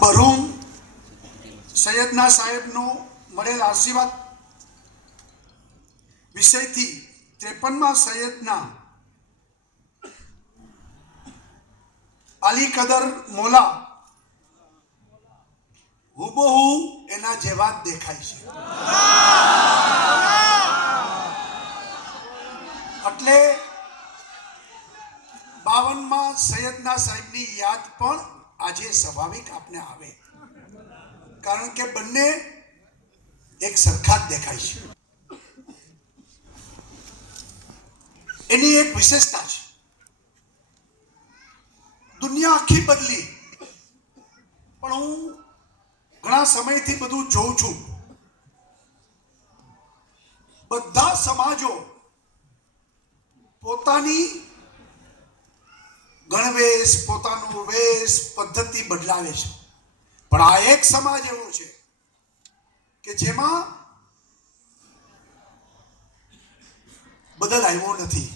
મરહૂમ સૈયદના સાહેબનો મળેલ આશીર્વાદ વિષયથી 53મા સૈયદના અલી કદર મોલા હુબહુ એના જેવા જ દેખાય છે. એટલે 52મા સૈયદના સાહેબની યાદ પણ આજે સ્વાભાવિક આપને આવે, કારણ કે બંને એક સરખા જ દેખાય છે. એની એક વિશેષતા છે. દુનિયા આખી બદલી, પણ હું ઘણા સમયથી બધું જોઉં છું. બધા સમાજો પોતાની ગણવેશ, પોતાનું વેશ પદ્ધતિ બદલાવે છે, પણ આ એક સમાજ એવો છે કે જેમાં બદલ આવ્યો નથી.